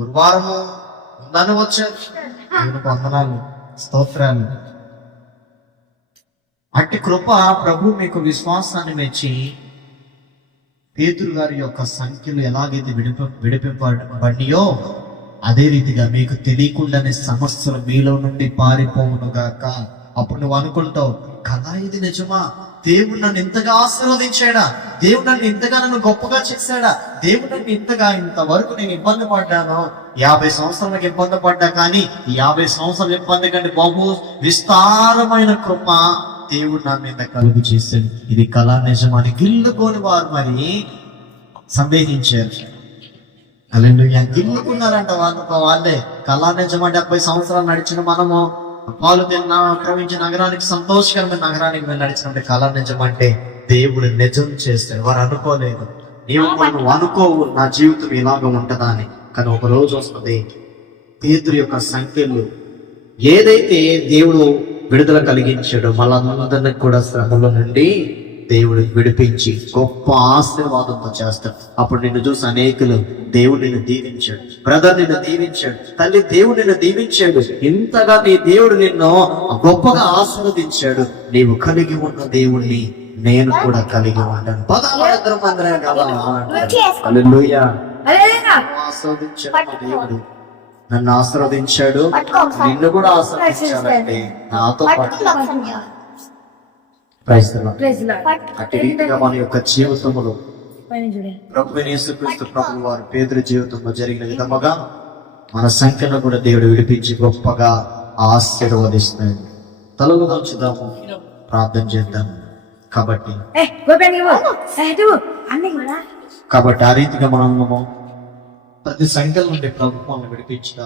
గురువారము ఉందని వచ్చారు. దేవునికి వందనాలు, స్తోత్రాలు. అట్టి కృప ప్రభు మీకు విశ్వాసాన్ని మెచ్చి పేతురు గారి యొక్క సంఖ్యలు ఎలాగైతే విడిపింపబడియో అదే రీతిగా మీకు తెలియకుండానే సమస్యలు మీలో నుండి పారిపోవును గాక. అప్పుడు నువ్వు అనుకుంటావు, కదా ఇది నిజమా? దేవుడు నన్ను ఇంతగా ఆశీర్వదించాడా? దేవుడు నన్ను ఇంతగా నన్ను గొప్పగా చేశాడా? దేవుడు నన్ను ఇంతవరకు నేను ఇబ్బంది పడ్డాను. 50 సంవత్సరాలకు ఇబ్బంది పడ్డా, కానీ 50 సంవత్సరాల ఇబ్బంది కంటే బహు విస్తారమైన కృప దేవుడు నా మీద కలుగు చేశాడు. ఇది కళా నిజమని గిల్లుకోని వారు మరి సందేహించారు. హల్లెలూయా. గిల్లుకున్నారంట వాళ్ళే. కళా నిజం అంటే 70 సంవత్సరాలు నడిచిన మనము పాలు ప్రవహించిన నగరానికి, సంతోషకరమైన నగరానికి మేము నడిచినట్టు కళా నిజం అంటే దేవుడు నిజం చేస్తాడు. వారు అనుకోలేదు. నువ్వు అనుకోవు నా జీవితం ఇలాగ ఉంటుందా అని. కానీ ఒక రోజు వస్తుంది, పేతురు యొక్క సంఖ్యలు ఏదైతే దేవుడు విడుదల కలిగించాడో మళ్ళందరినీ కూడా శ్రమల నుండి దేవుడు విడిపించి గొప్ప ఆశీర్వాదంతో చేస్తాడు. అప్పుడు నిన్ను చూసి అనేకులు దేవుడు నిన్ను దీవించాడు, బ్రదర్ నిన్ను దీవించాడు, తల్లి దేవుడు నిన్ను దీవించాడు, ఇంతగా నీ దేవుడు నిన్ను గొప్పగా ఆశీర్వదించాడు. నీవు కలిగి ఉన్న దేవుణ్ణి నేను కూడా కలిగి ఉంటాను. హల్లెలూయా. ఆశీర్వదించాడు దేవుడు, నన్ను ఆశీర్వదించాడు, నిన్ను కూడా ఆశీర్వదించాడంటే నాతో పాటు. అట్టి రీతిగా మన యొక్క జీవితంలో ప్రభువైన యేసుక్రీస్తు ప్రభువు వారు పేతురు జీవితంలో జరిగిన విధముగా మన సంఖ్యను కూడా దేవుడు విడిపించి గొప్పగా ఆశీర్వదిస్తున్నాడు. తలలు వంచుదాము, ప్రార్థన చేద్దాము. కాబట్టి ఆ రీతిగా మనము ప్రతి సంఖ్యల నుండి ప్రభుత్వాన్ని విడిపించినా